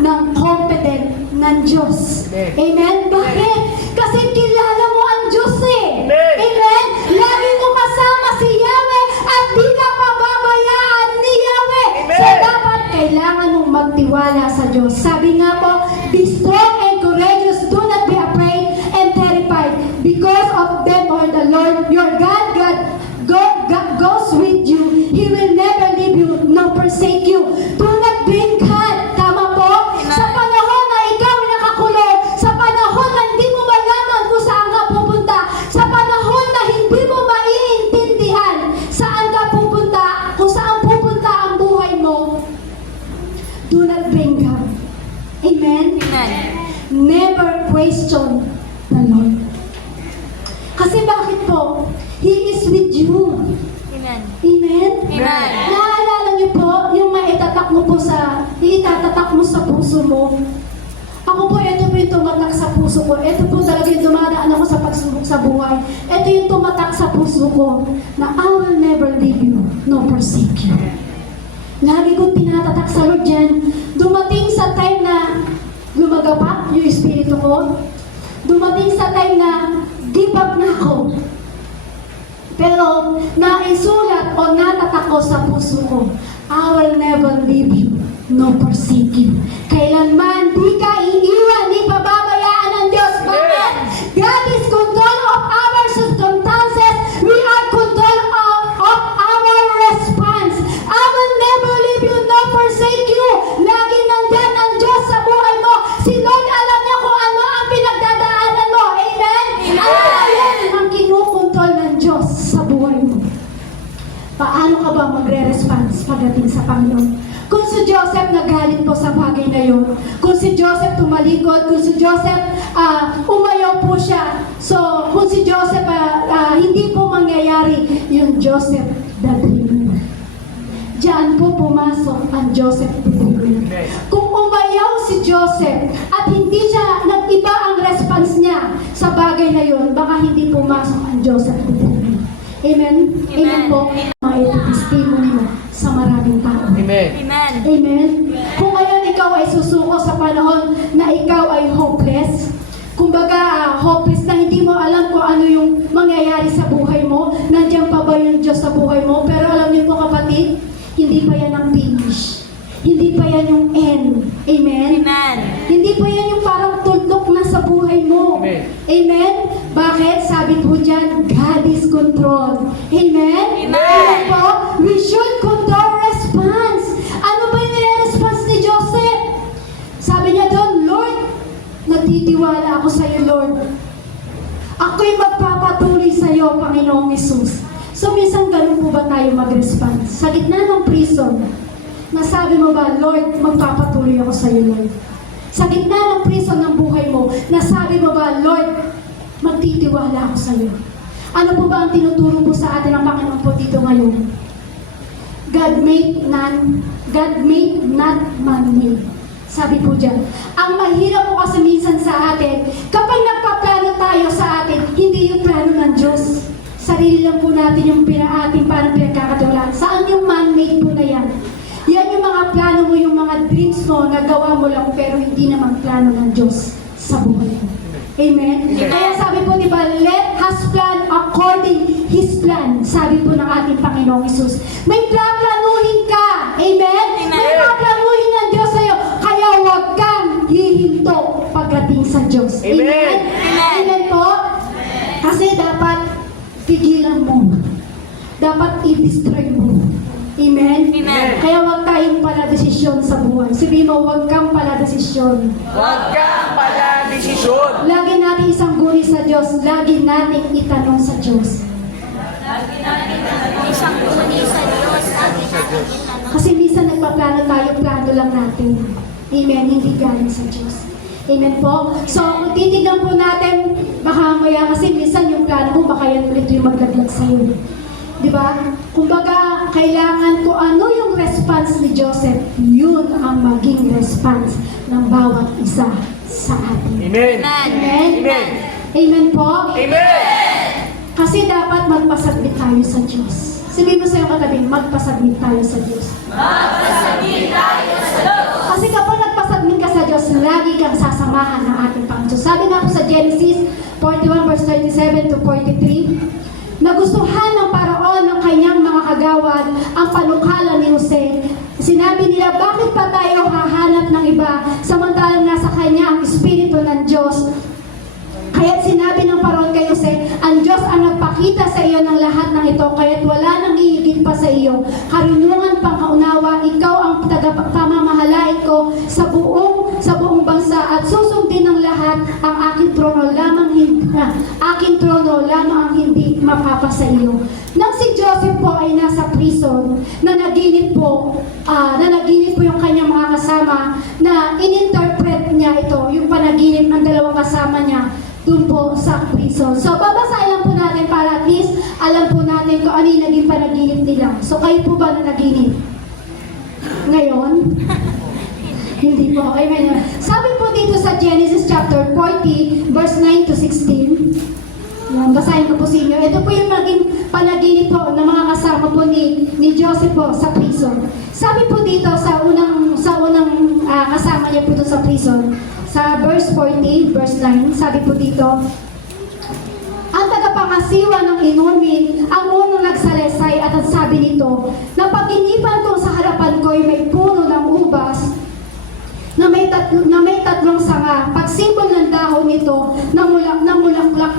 ng confident ng Diyos. Amen? Bakit? Kasi kilala mo ang Diyos eh. Amen? Lagi mo kasama si Yahweh at di ka pababayaan ni Yahweh. So dapat kailangan mong magtiwala sa Diyos. Sabi nga po, be strong and courageous, do not be afraid and terrified because of them or the Lord your God goes with you. He will never leave you nor forsake you. Do not blame God. Tama po? Sa panahon na ikaw ay nakakulong, sa panahon na hindi mo malaman kung saan ka pupunta, sa panahon na hindi mo maiintindihan saan ka pupunta, kung saan pupunta ang buhay mo, do not blame God. Amen? Amen. Never question the Lord. Kasi bakit po? He is with you. Amen. Amen? Amen. Naalala niyo po, yung maitatak mo po sa, itatatak mo sa puso mo. Ako po, ito po yung tumatak sa puso ko. Ito po talaga yung dumadaan ako sa pagsubok sa buhay. Ito yung tumatak sa puso ko na I will never leave you, no forsake you. Lagi kong tinatatak sa Lord dyan. Dumating sa time na lumagapak yung espiritu ko. Dumating sa time na give up na ako. Pero naisulat o natatak ko sa puso ko, I will never leave you, no forsake you. Kailanman di ka iiwan, di pababayaan ng Diyos. Bakit? God is control of our circumstances. We are control of our response. I will never leave you, no forsake you. Lagi nandyan ang Diyos sa buhay mo. Si Lord alam niya kung ano ang pinagdadaanan mo. Amen? Ayan ang kinukontrol ng Diyos sa buhay mo. Paano ka ba magre-response pagdating sa Panginoon? Kung si Joseph nagalit po sa bagay na yun, kung si Joseph tumalikod, kung si Joseph umayaw po siya, so kung si Joseph hindi po mangyayari yung Joseph the dreamer. Diyan po pumasok ang Joseph the dreamer. Kung umayaw si Joseph at hindi siya nag-iba ang response niya sa bagay na yun, baka hindi pumasok ang Joseph the dreamer. Amen? Amen po. Testimony mo sa maraming tao. Amen. Amen. Amen? Kung ngayon ikaw ay susuko sa panahon na ikaw ay hopeless, kumbaga hopeless na hindi mo alam kung ano yung mangyayari sa buhay mo, nandiyan pa ba yung Diyos sa buhay mo, pero alam niyo po kapatid, hindi pa yan ang finish. Hindi pa yan yung end. Amen? Amen. Hindi pa yan yung parang tuldok na sa buhay mo. Amen. Amen? Bakit? Sabi po dyan, God is control. Amen? Amen. Po, we should control response. Ano ba yung nire-response ni Joseph? Sabi niya doon, Lord, nagtitiwala ako sa iyo, Lord. Ako'y magpapatuloy sa iyo, Panginoong Hesus. So, minsan ganun po ba tayo mag-response? Sa gitna ng prison, nasabi mo ba, Lord, magpapatuloy ako sa iyo, Lord. Sa gitna ng prison ng buhay mo, nasabi mo ba, Lord, magtitiwala ako sa iyo. Ano po ba ang tinuturo po sa atin ng Panginoon po dito ngayon? God made not man made. Sabi po dyan. Ang mahirap po kasi minsan sa atin, kapag nagpaplano tayo sa atin, hindi yung plano ng Diyos. Sarili lang po natin yung ating parang pinagkakatiwalaan. Saan yung man-made po na yan? Yan yung mga plano mo, yung mga dreams mo, nagawa mo lang, pero hindi naman plano ng Diyos sa buhay mo. Amen? Amen. Kaya sabi po, di ba, let us plan according His plan. Sabi po ng ating Panginoong Hesus. May plaplanuhin ka. Amen? Amen. May plaplanuhin ng Diyos sa'yo. Kaya huwag kang hihinto pagdating sa Diyos. Amen. Amen? Amen. Amen po? Kasi dapat pigilan mo. Dapat i-destroy mo. Amen? Amen. Kaya huwag tayong paladesisyon sa buhay. Sabihin mo, huwag kang paladesisyon. Huwag kang pala desisyon. Lagi natin isang guri sa Diyos. Lagi natin itanong sa Diyos. Isang tuni sa Diyos. Kasi minsan nagpaplano tayo, plano lang natin. Amen? Hindi galing sa Diyos. Amen po? So, kung titignan po natin, baka maya kasi minsan yung plano mo, baka yan ulit yung maglaglag sa'yo. Di ba? Kumbaga, kailangan ko ano yung response ni Joseph, yun ang maging response ng bawat isa sa atin. Amen. Amen? Amen. Amen po? Amen. Kasi dapat magpasubmit tayo sa Diyos. Sabihin mo sa iyong katabi, magpasubmit tayo sa Diyos. Magpasabit tayo sa Diyos. Kasi kapag nagpasubmit ka samahan ng ating Panginoon. So sabi nga po sa Genesis 41 verse 37 to 43, nagustuhan ng Paraon ng kanyang mga kagawad ang panukala ni Jose. Sinabi nila, bakit pa tayo hahanap ng iba samantalang nasa kanya ang Espiritu ng Diyos? Kaya't sinabi ng Paraon kay Jose, ang Diyos ang nagpakita sa iyo ng lahat ng ito, kaya't wala nang hihigit pa sa iyo. Karunungan pang kaunawa, ikaw ang pamamahalain ko sa buong bansa at susundin ng lahat ang aking trono lamang ang hindi mapapasa iyo. Nang si Joseph po ay nasa prison, nanaginip po yung kanyang mga kasama na ininterpret niya ito, yung panaginip ng dalawang kasama niya doon po sa prison. So, babasahin lang po natin para at least alam po natin kung ano yung naging panaginip nila. So, kayo po ba na naginip? Ngayon? Hindi po. Okay, ngayon. Sabi po dito sa Genesis chapter 40, verse 9 to 16. Yan, basahin ko po sa inyo. Ito po yung naging panaginip po ng mga kasama po ni Joseph po sa prison. Sabi po dito sa unang kasama niya po sa prison, sa verse 40, verse 9, sabi po dito, ang tagapangasiwa ng inumin, ang unang nagsalaysay at ang sabi nito, napaginipan ko sa harapan ko ay may puno ng ubas na may tatlong sanga. Pagsibol ng dahon nito, namulaklak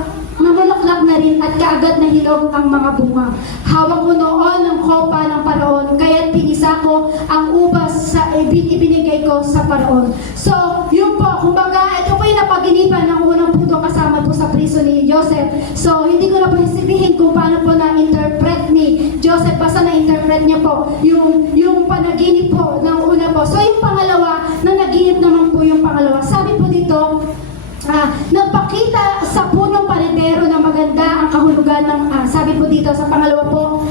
na rin at kaagad na hinog ang mga bunga. Hawak ko noon ang kopa ng Paraon, kaya't pinisa ko ang ubas sa ibinigay ko sa Paraon. So, yun po, kumbaga, ito po yung napaginipan ng unang puto kasama po sa prison ni Joseph. So, hindi ko na po sabihin kung paano po na-interpret ni Joseph, basta na-interpret niya po yung panaginip po ng una po. So, yung pangalawa, na naginip naman po yung pangalawa. Sabi po dito, nagpakita sa punong paridero na maganda ang kahulugan ng, sabi po dito sa pangalawa po,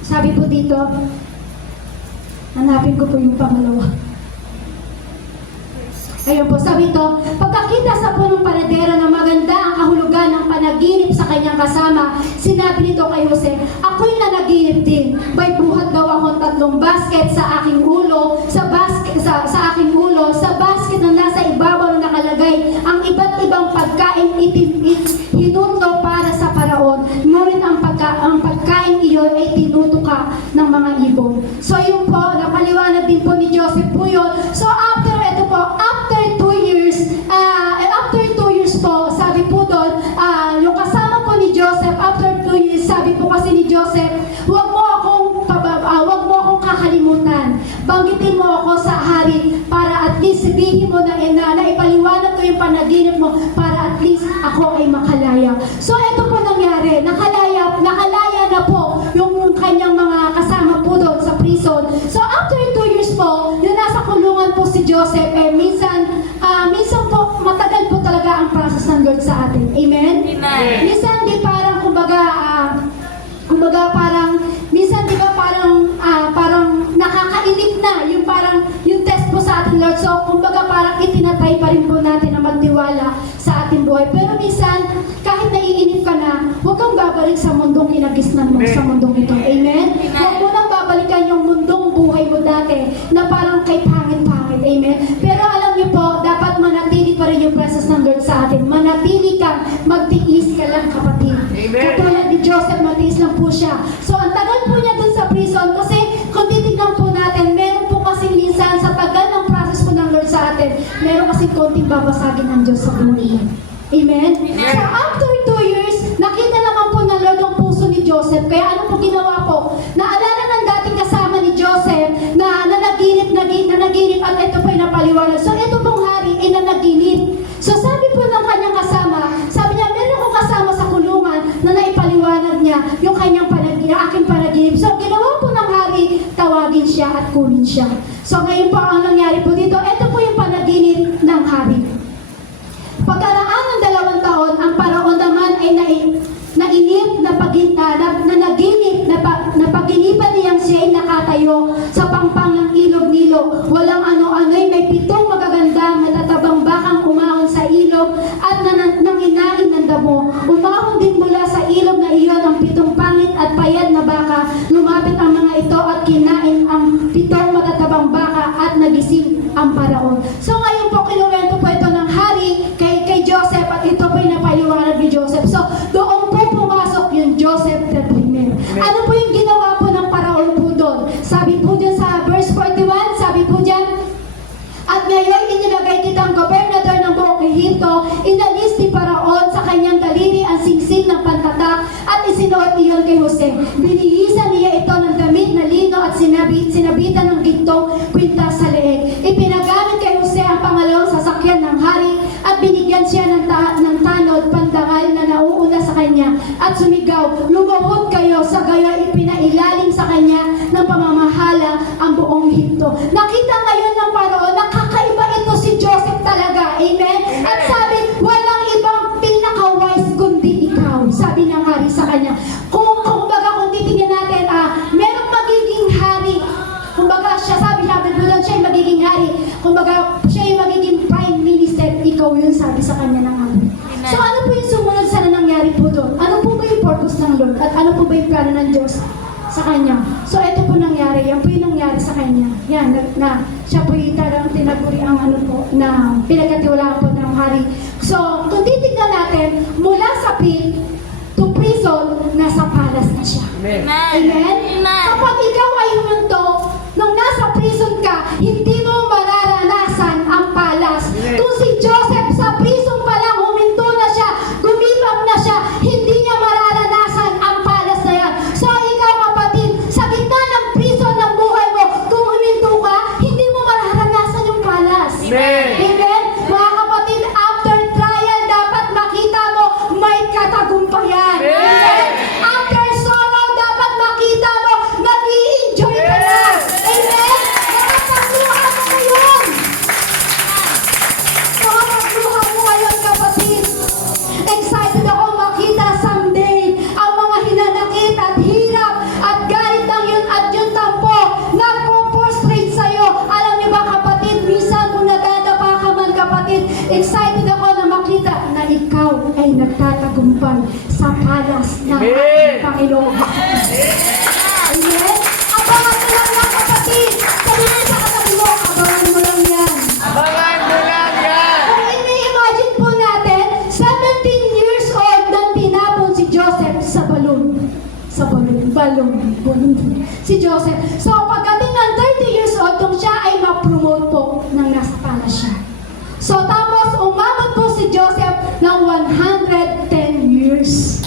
sabi po dito, hanapin ko po yung pangalawa. Ayun po, sabi ito, pagkakita sa punong paridero na maganda ang kahulugan ng panaginip sa kanyang kasama, sinabi nito kay Jose, ako'y nanaginip din. May buhat daw akong 3 basket sa aking ulo, sa aking ulo, sa basket na nasa ibabaw na nakalagay ang iba't ibang pagkain hinuto para sa Paraon. Ngunit ang pagkain iyon ay tinutuka ng mga ibon. So yun po, napaliwanag din po ni Joseph po yun. So after 2 years po, sabi po doon, yung kasama po ni Joseph, after 2 years, sabi po kasi ni Joseph, huwag mo akong kakalimutan. Banggitin mo ako sa hari para at least sabihin mo na ipaliwanag ko yung panaginip mo para at least ako ay makalaya. So ito po nangyari, nakalaya na po yung kanyang mga kasama po doon sa prison. So after 2 years po, yung nasa kulungan po si Joseph, minsan po, matagal po talaga ang process ng Lord sa atin. Amen? Amen. Minsan di parang, minsan di ba parang nakakainip na yung test po sa atin, Lord. So, parang itinatry pa rin po natin na magtiwala sa ating buhay. Pero minsan, kahit naiinip ka na, huwag kang babalik sa mundong kinagisnan mo, sa mundong ito. Amen? Huwag mo nang babalikan yung mundong buhay mo dati na parang kay pangit-pangit. Amen? Pero alam niyo po, dapat manatili pa rin yung presence ng Lord sa atin. Manatili kang magtiis ka lang, kapatid. Amen. Katulad ni Joseph, matiis lang po siya. So, ang tagal po niya dun sa prison kasi kung titignan po natin, meron po kasi minsan sa tagal ng process po ng Lord sa atin, meron kasi konting babasagin ng Diyos sa buhay niya. Amen? Amen. So, after 2 years, nakita naman po ng Lord ang puso ni Joseph. Kaya ano po ginawa po? Naalala ng dating kasama ni Joseph na nanaginip at ito po yung napaliwanag. So, ito pong hari ay nanaginip. So, sabi po ng kanyang kasama, sabi niya, meron akong kasama sa kulungan na naipaliwanag niya yung aking panaginip. So, ginawa po ng hari, tawagin siya at kunin siya. So, ngayon po ang nangyari po dito, ito po yung panaginip ng hari. Pagkaraan ng 2 taon, ang Paraon naman ay napaginipan niyang siya ay nakatayo sa pangpang ng ilog Nilo. Walang ano-ano'y may 7 magagandang natatabang bakang umahon sa ilog at nanginain ng damo. Umahon din mula sa ilog na iyon ang 7 pangit at payat na baka. Lumapit ang mga ito at kinain ang 7 matatabang baka at nagising ang Paraon. ngayon inilagay kitang gobernador ng buong Ehipto, inalis ni Paraon sa kanyang daliri ang singsing ng pantatak at isinuot iyon kay Jose. Binihisan niya ito ng damit na lino at sinabitan ng gintong kwintas sa leeg. Ipinagamit kay Jose ang pangalawang sasakyan ng hari at binigyan siya ng tanod pandangal na nauuna sa kanya at sumigaw, "Lumuhod kayo!" Sa gayon ipinailalim sa kanya ng pamamahala ang buong Ehipto. Nakita ngayon ng Paraon, nakakaiba ito si Joseph talaga. Amen? At sabi, walang ibang pinaka-wise kundi ikaw. Sabi ng hari sa kanya. Kung titingnan natin, merong magiging hari. Kumbaga, sabi doon siya yung magiging hari. Kumbaga, siya yung magiging prime minister. Ikaw yun, sabi sa kanya ng hari. So, ano po yung sumunod sana nangyari po doon? Ano po ba yung purpose ng Lord? At ano po ba yung plano ng Diyos sa kanya? So, ito po nangyari. Yan po yung nangyari sa kanya. Yan, na siya po yung talagang tinaguri ang ano po, na pinagkatiwalaan po ng hari. So, kung titignan natin, mula sa pit to prison, nasa palace na siya. Amen. Amen? Kapag ikaw ay humunto, nung nasa prison ka, hindi mo mararanasan ang palas. Amen. Kung si Joseph sa prison pa lang, huminto na siya, gumibap na siya, hindi niya mararanasan ang palas na yan. So ikaw kapatid, sa gitna ng prison ng buhay mo, kung huminto ka, hindi mo mararanasan yung palas. Amen. Amen? Mga kapatid, after trial, dapat makita mo may katagumpayan. Amen. After sorrow, dapat makita mo nag-i-enjoy ka na. Amen? Nakapagluha mo ngayon. Nakapagluha mo ngayon, kapatid. Excited ako makita someday ang mga hinanakit at hirap at galit ng yun at yung tampo nagpo-prostrate sa'yo. Alam niyo ba, kapatid, minsan kung nadadapa ka man, kapatid, excited ako na makita na ikaw ay nagtatagumpay sa palas ng Amen. ating Panginoon. Amen? Abangan mo lang yan, kapatid. Sabihin sa katabi mo, abangan mo lang yan. Abangan mo lang yan. Kung ini-imagine po natin, 17 years old nang tinapon si Joseph sa balon. Sa balon. Si Joseph. So, pagdating ng 30 years old, kung siya ay ma-promote po nang nasa palace siya. So, tapos umabot po si Joseph ng 110 years.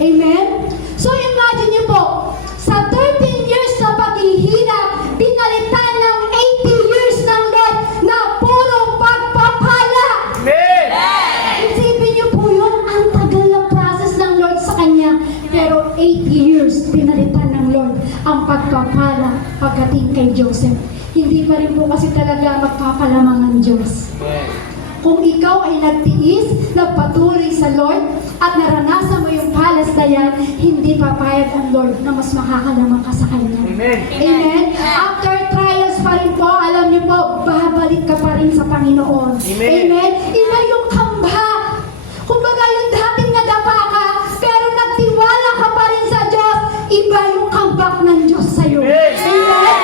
Amen? So, imagine niyo po, sa 13 years na paghihirap, pinalitan ng 80 years ng Lord na puro pagpapala. Amen. Isipin niyo po yun, ang tagal ng process ng Lord sa kanya. Pero 80 years, pinalitan ng Lord ang pagpapala pagdating kay Joseph. Hindi pa rin po kasi talaga magpapalamang ang Diyos. Kung ikaw ay nagtiis, nagpatuloy sa Lord, at naranasan mo yung palas na yan, hindi papayag ang Lord na mas makakalamang ka sa Kanya. Amen. Amen? After trials pa rin po, alam niyo po, babalik ka pa rin sa Panginoon. Amen. Iba yung kamba. Kumbaga yung dating nadapa ka, pero nagtiwala ka pa rin sa Diyos, iba yung comeback ng Diyos sa'yo. Amen. Amen?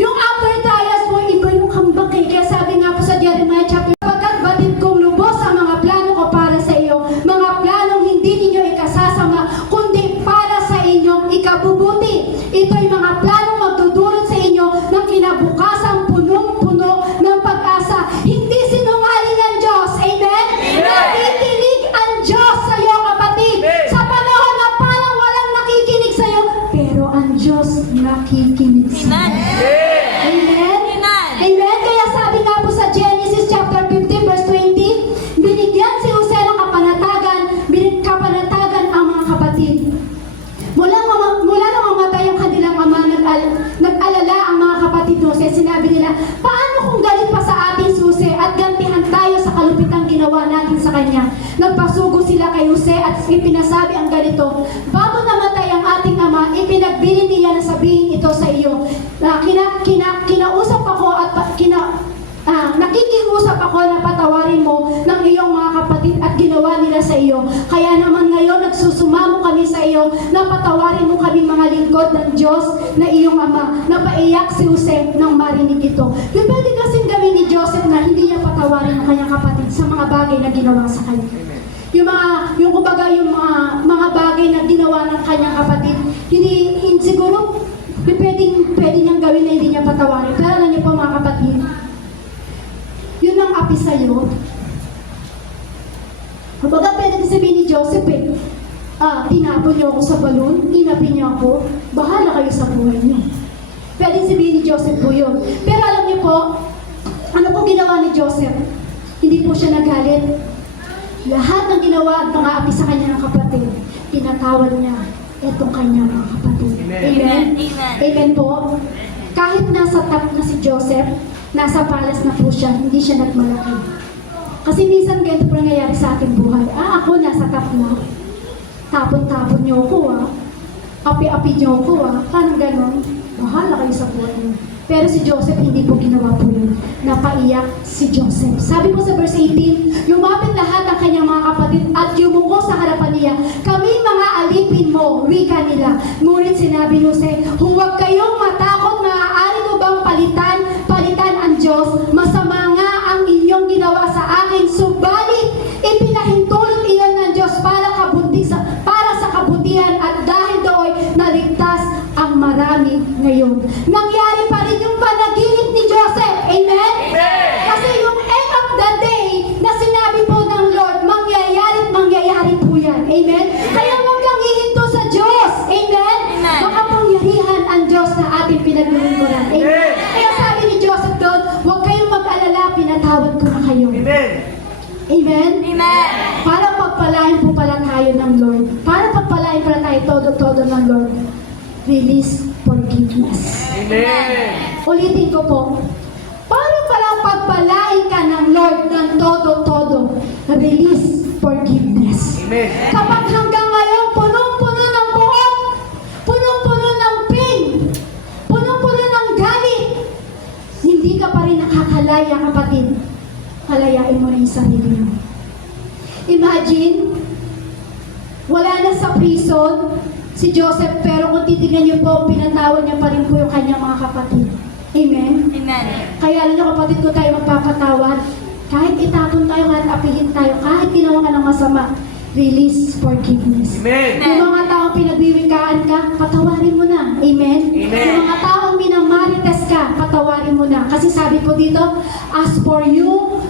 Yung after trials mo, iba yung comeback eh. Kaya sabi nga po sa Jeremiah chapter, "Pagkat batid kong lubos ang mga plano ko para sa iyo, mga planong hindi ninyo ikasasama, kundi para sa inyong ikabubuti. Ito'y mga planong magdudulot sa inyo ng kinabukasang punong-puno ng pag-asa." Hindi sinungaling ang Diyos. Amen? Nakikinig ang Diyos sa iyo, kapatid. Sa panahon na parang walang nakikinig sa iyo, pero ang Diyos nakikinig sa iyo. Amen? Amen? Kaya sabi nga po sa Genesis chapter 15 verse 20, binigyan si Jose ng kapanatagan ang mga kapatid. Mula nang mamatay ang kanilang ama, nag-alala ang mga kapatid Jose. Sinabi nila, paano kung galit pa sa atin si Jose at gantihan tayo sa kalupitang ginawa natin sa kanya? Nagpasugo sila kay Jose at ipinasabi ang ganito, bago namatay ang ating ama, ipinagbili niya na sabihin ito sa iyo. Kinausap ako at nakikiusap ako na patawarin mo ng iyong mga kapatid at ginawa nila sa iyo. Kaya naman ngayon nagsusumamo kami sa iyo na patawarin mo kami mga lingkod ng Diyos na iyong ama. Napaiyak si Jose nang marinig ito. Pwede kasing gawin ni Joseph na hindi niya patawarin ang kanyang kapatid sa mga bagay na ginawa sa kanya. Yung mga bagay na ginawa ng kanyang kapatid, hindi siguro pwede niyang gawin na hindi niya patawarin. Pero alam niyo po mga kapatid, kayo. Kumbaga pwede sabihin ni Joseph tinapon niyo ako sa balon, inapi niyo ako, bahala kayo sa buhay niyo. Pwede sabihin ni Joseph po yun. Pero alam niyo po, ano po ginawa ni Joseph? Hindi po siya nagalit. Lahat ng ginawa at pang-aapi sa kanya ng kapatid, pinatawad niya itong kanya mga kapatid. Amen. Amen? Amen. Amen po. Kahit nasa top na si Joseph, nasa palace na po siya, hindi siya nagmalaki. Kasi minsan ganito po nangyayari sa ating buhay. Ako nasa top na. Tapon-tapon niyo ako Api-api niyo ako Parang ganon. Bahala kayo sa buhay niyo. Pero si Joseph, hindi po ginawa po yun. Napaiyak si Joseph. Sabi po sa verse 18, lumapit lahat ang kanyang mga kapatid at yumuko sa harapan niya. Kami mga alipin mo, wika nila. Ngunit sinabi ni Jose, huwag kayong matakot, maaari ko bang palitan ang Diyos? Masama nga ang inyong ginawa sa akin, subalit ipinahintulot iyon ng Diyos para sa kabutihan at dahil doon naligtas ang marami ngayon. Nangyari pa rin yung panaginip ni Joseph. Amen? Amen. Kasi yung end of the day na sinabi po ng Lord, mangyayari po yan. Amen? Kaya huwag kang ihinto sa Diyos. Amen? Amen. Makapangyarihan ang Diyos na ating pinaglilingkuran. Amen? Amen. Kaya sabi ni Joseph doon, huwag kayong mag-alala, pinatawad ko na kayo. Amen. Amen? Amen. Para pagpalain po pala tayo ng Lord. Para pagpalain pala tayo todo-todo ng Lord. Release forgiveness. Amen. Ulitin ko po. Para pala pagpalain ka ng Lord ng todo-todo. Release forgiveness. Amen. Kapag hanggang ngayon, punong-puno ng buot, punong-puno ng pain, punong-puno ng galit, hindi ka pa rin nakakalaya, kapatid. Kalayain mo rin yung sarili mo. Imagine, wala na sa prison si Joseph, pero kung titignan niyo po, pinatawad niya pa rin po yung kanyang mga kapatid. Amen? Amen. Kaya alam niyo, kapatid ko, tayo magpapatawad. Kahit itapon tayo, kahit apihin tayo, kahit ginawa ka ng masama, release forgiveness. Amen. Yung mga taong pinagwiwikaan ka, patawarin mo na. Amen? Amen. Yung mga taong minamarites ka, patawarin mo na. Kasi sabi po dito, as for you,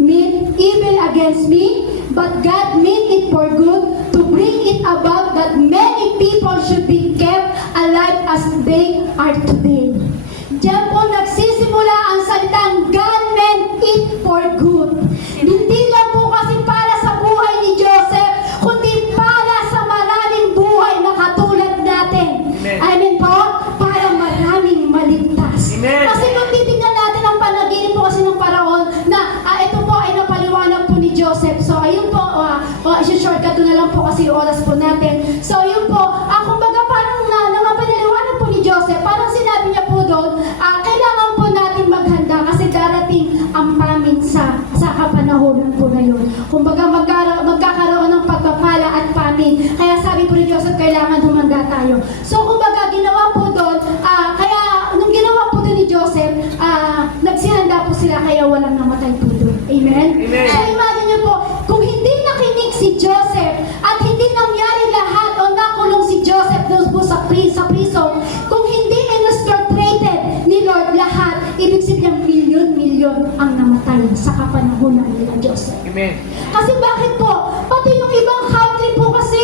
mean evil against me, but God meant it for good to bring it about that many people should be kept alive as they are today. Diyan po nagsisimula ang salitang God meant it for good. Hindi lang po kasi para sa buhay ni Joseph, kundi para sa maraming buhay na katulad natin. Amen. Amen po? Para maraming maligtas. Amen. Kasi kung titignan natin ang panaginip po kasi ng paraon na ito po ay napaliwanag po ni Joseph. So ayun po, isi-shortcut ko na lang po kasi yung oras po natin. So ayun po, kumbaga parang napaliwanag po ni Joseph, parang sinabi niya po doon, kailangan po natin maghanda kasi darating ang pamin sa kapanahonan po na yun. Kumbaga magkakaroon ng pagpapala at pamin. Kaya sabi po ni Joseph, kailangan humanda tayo. So kumbaga ginawa po doon, kaya nung ginawa po doon ni Joseph, nagsihanda po sila kaya walang namatay po doon. Amen? Amen. So imagine niyo po, kung hindi nakinig si Joseph at hindi nangyari lahat o nakulong si Joseph doon po sa prison, kung hindi illustrated ni Lord lahat, ibig sabihin milyon-milyon ang namatay sa kapanahonan nila Joseph. Amen. Kasi bakit po? Pati yung ibang country po kasi,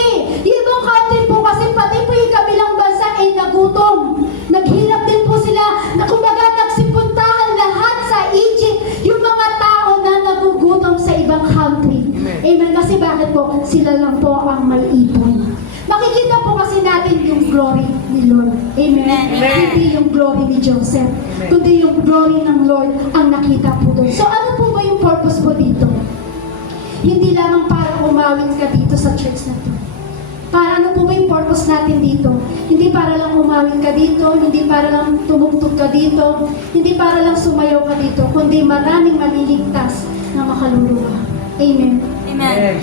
pati po yung kabilang bansa ay nagutom. Naghirap din po sila, na kumbaga nagsipuntahan lahat sa Egypt, yung mga tao na nagugutom sa ibang country. Amen. Amen. Kasi bakit po? Sila lang po ang may ipon. Makikita po kasi natin yung glory ni Lord. Amen. Amen. Hindi yung glory ni Joseph, Amen. kundi yung glory ng Lord ang nakita po doon. So ano po ba yung purpose po dito? Hindi lamang para umawit ka dito sa church na to. Para ano po ba yung purpose natin dito? Hindi para lang umawit ka dito, hindi para lang tumugtog ka dito, hindi para lang sumayaw ka dito, kundi maraming maliligtas na makaluluwa. Amen. Amen.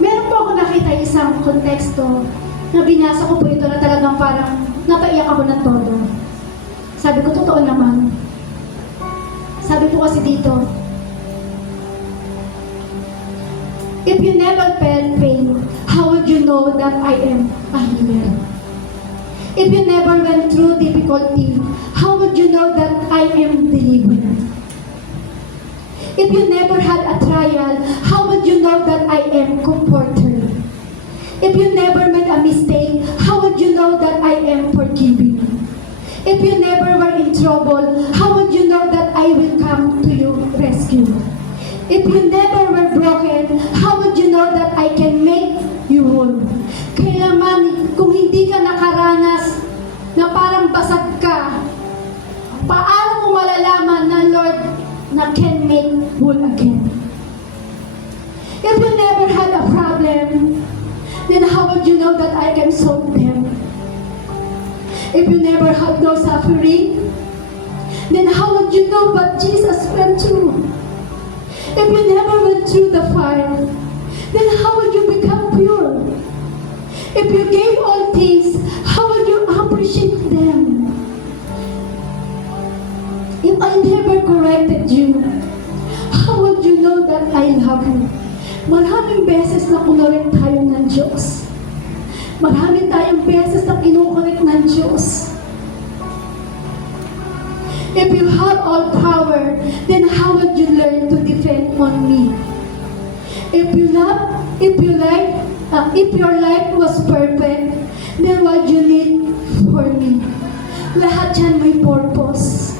Meron po ako nakita isang konteksto na binasa ko po ito na talagang parang napaiyak ako ng todo. Sabi ko, totoo naman. Sabi po kasi dito, if you never felt pain, how would you know that I am a healer? If you never went through difficulty, how would you know that I am deliverer? If you never had a trial, how would you know that I am comforter? If you never made a mistake, how would you know that I am forgiving? If you never were in trouble, how would you know that I will come to your rescue? If you never were broken, how would you know that I can make you whole? Kaya naman, kung hindi ka nakaranas na parang basag ka, paano mo malalaman na Lord na can make whole again? If you never had a problem, then how would you know that I can solve them? If you never had no suffering, then how would you know what Jesus went through? If you never went through the fire, then how would you become pure? If you gave all things, how would you appreciate them? If I never corrected you, how would you know that I love you? Maraming beses na kunorek tayo ng Diyos. Marami tayong beses na kinukorek ng Diyos. If you have all power, then how would you learn to depend on me? If your life was perfect, then what you need for me? Lahat yan may purpose.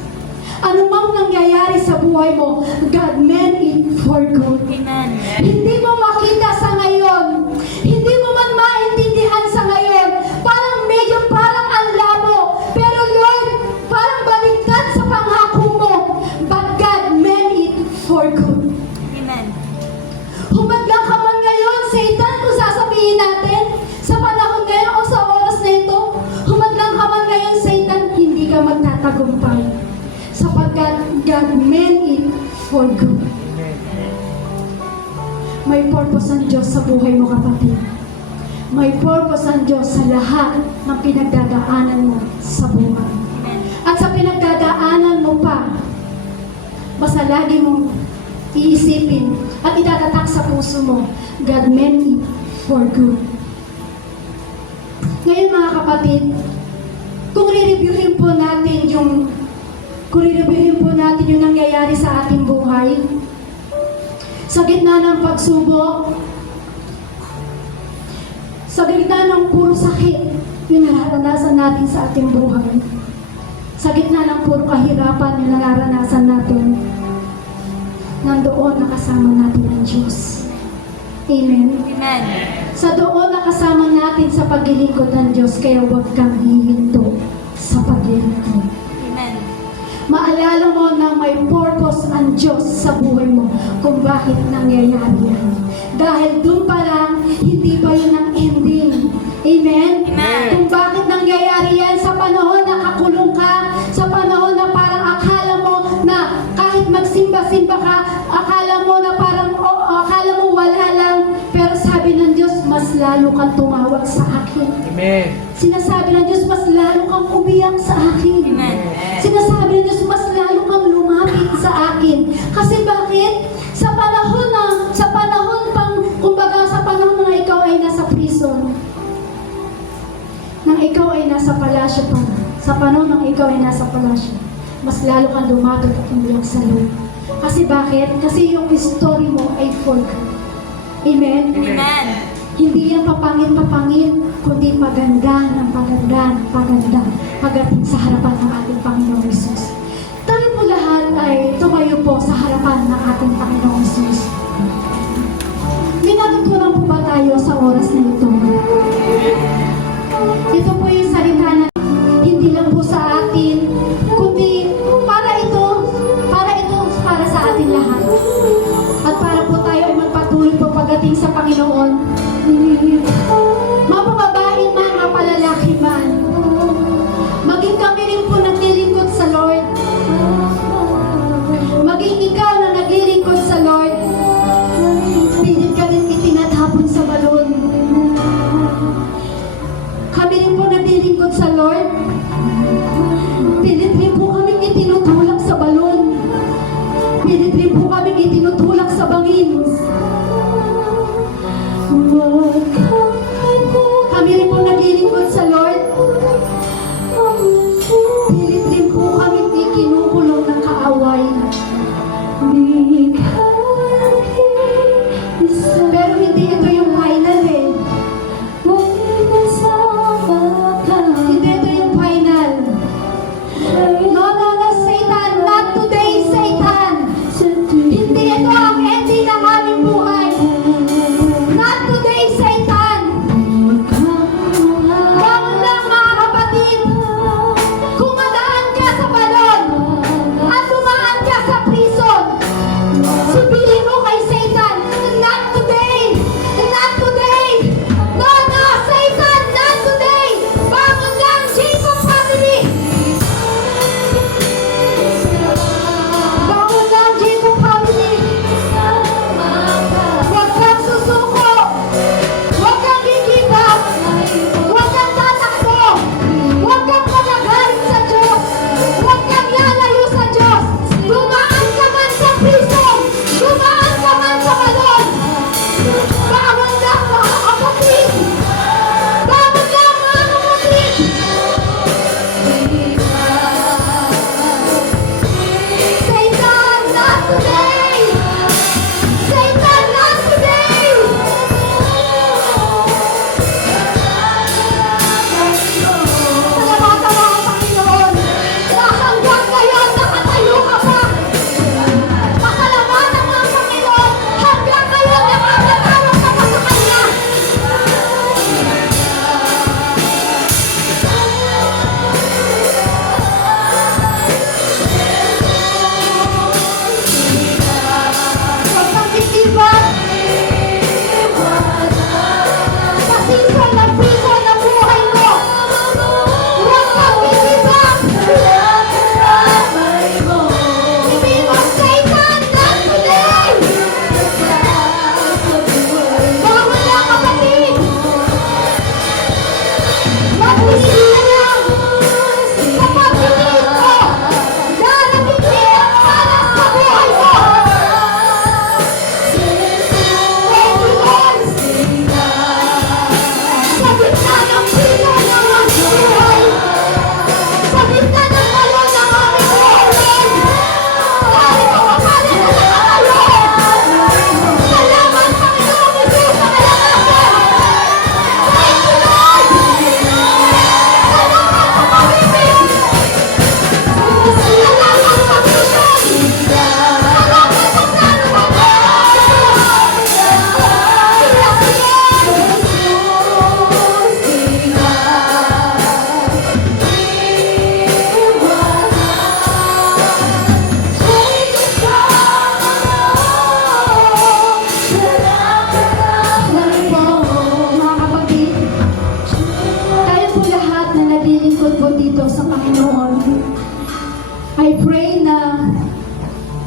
Ano mang nangyayari sa buhay mo, God meant it for good. Amen. Hindi mo makita sa ngayon, hindi mo man maintindihan sa ngayon, parang ang labo, pero Lord, parang baliktad sa pangako mo, but God meant it for good. Amen. Humadlang ka man ngayon, Satan, kung sasabihin natin, sa panahon ngayon o sa oras na ito, humadlang ka man ngayon, Satan, hindi ka magtatagumpay. Sapagkat God meant it for good. May purpose ang Diyos sa buhay mo, kapatid. May purpose ang Diyos sa lahat ng pinagdadaanan mo sa buhay. Amen. At sa pinagdadaanan mo pa, basta lagi mong iisipin at itatatak sa puso mo, God meant it for good. Ngayon mga kapatid, kung re-reviewin po natin yung nangyayari sa ating buhay, sa gitna ng pagsubok, sa gitna ng puro sakit, yung nararanasan natin sa ating buhay, sa gitna ng puro kahirapan yung nararanasan natin, nandoon nakasama natin ang Diyos. Amen? Amen. Sa doon nakasama natin sa paglilingkod ng Diyos, kaya huwag kang hihinto sa paglilingkod. Amen. Maalala mo na may purpose ang Diyos sa buhay mo kung bakit nangyayari yan. Dahil doon pa lang, hindi pa yun ang ending. Amen? Amen. Kung bakit nangyayari yan sa panahon na kakulong ka, sa panahon na parang akala mo na kahit magsimba-simba ka, akala mo na parang, akala mo wala lang, pero sabi ng Diyos, mas lalo kang tumawag sa akin. Amen. Sinasabi ng Diyos, mas lalo kang umiyak sa akin. Amen. Sinasabi ng Diyos, mas lalo kang lumapit sa akin. Kasi bakit? Sa panahon na ikaw ay nasa prison, nang ikaw ay nasa palasyo pa, sa panahon nang ikaw ay nasa palasyo, mas lalo kang lumapit at umiyak sa Lord. Kasi bakit? Kasi yung story mo ay for God. Amen? Amen. Hindi yan papangin-papangin, kundi paganda pagdating sa harapan ng ating Panginoong Hesus. Tayo po lahat ay tumayo po sa harapan ng ating Panginoong Hesus. May natutunan po ba tayo sa oras na ito? Ito po yung salita na hindi lang po sa atin, kundi para sa ating lahat. At para po tayo ay magpatuloy po pagdating sa Panginoon. Mapababain man, mapalalaki man, maging kami rin po naglilingkod sa Lord. Maging ikaw na naglilingkod sa Lord, pilit ka rin itinatapon sa balon. Kami rin po naglilingkod sa Lord, pilit rin po kami itinutulak sa balon. Pilit rin po kami itinutulak sa bangin. Kami rin po naglilingkod sa Lord. Pilit rin po kami ikinukulong ng kaaway.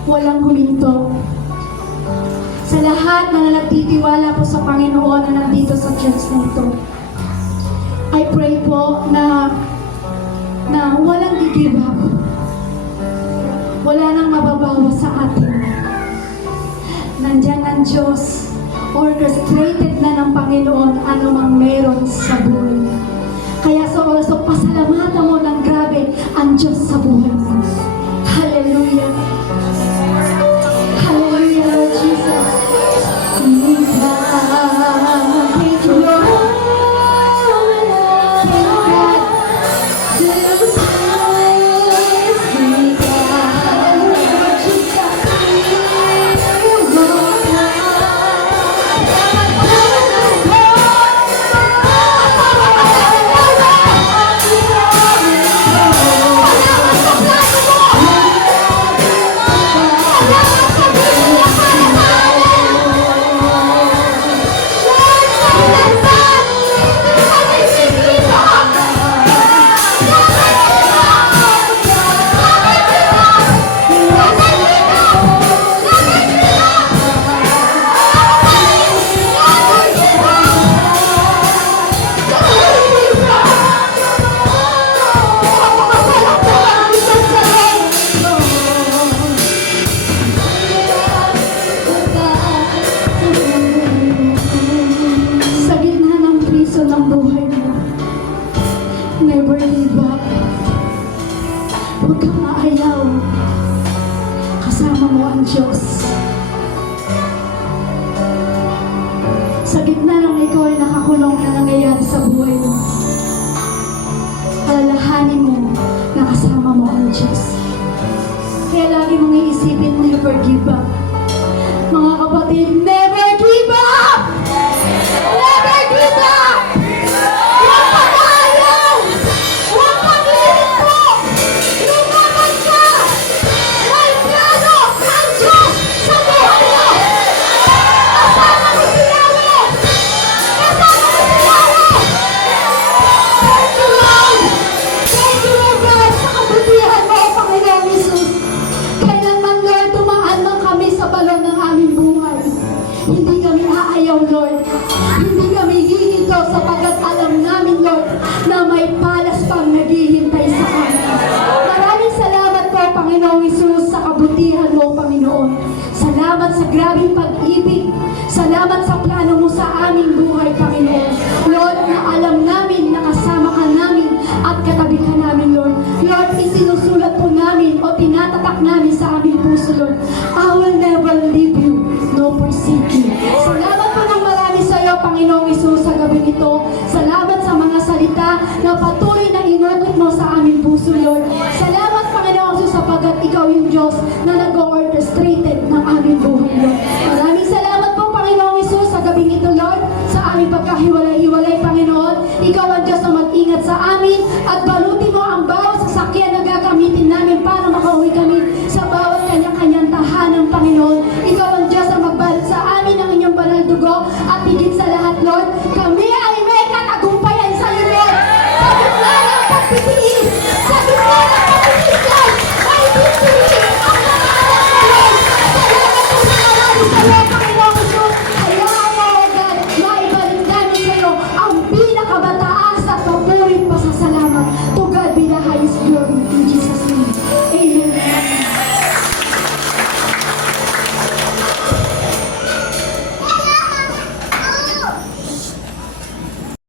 walang huminto. Sa lahat na nagtitiwala po sa Panginoon na nandito sa church na ito, I pray po na walang give up. Wala nang mababawa sa atin. Nandyan ang Diyos. Orchestrated na ng Panginoon anumang meron sa buhay mo. Kaya sa oras o pasalamatan mo ng grabe ang Diyos sa buhay mo. Hallelujah. Hallelujah, Lord Jesus. Thank you, Lord. Thank you, God. Sa gitna ng priso ng buhay mo, never give up. Huwag kang maayaw. Kasama mo ang Diyos. Sa gitna ng ikaw ay nakakulong na nangyayari sa buhay mo, alalahanin mo na kasama mo ang Diyos. Kaya lagi mong iisipin, never give up. Mga kapatid, never give up! Never give up! Huwag mag-ayaw! Huwag mag-ihinto! Lumaban ka! May plano ang Diyos sa buhay mo! Kasama mo si Yahweh! Kasama mo si Yahweh! Thank you, Lord! Thank you, Lord God, sa kabutihan mo, Panginoong Jesus! Kailanman, Lord, tumaan man kami sa balon ng aming buhay. Hindi kami aayaw, Lord. Hindi kami hihinto sapagkat alam namin, Lord, na may palas pang naghihintay sa amin. Maraming salamat po, Panginoong Isus, sa kabutihan mo, Panginoon. Salamat sa grabing pag-ibig. Salamat sa plano mo sa aming buhay, Panginoon. Lord, na alam namin na kasama ka namin at katabi ka namin, Lord. Lord, isinusulat po namin o tinatatak namin sa aming puso, Lord. I will never leave you, no forsake you. Salamat po ng marami sa iyo, Panginoong Isus, sa gabing ito. Salamat sa mga salita na patuloy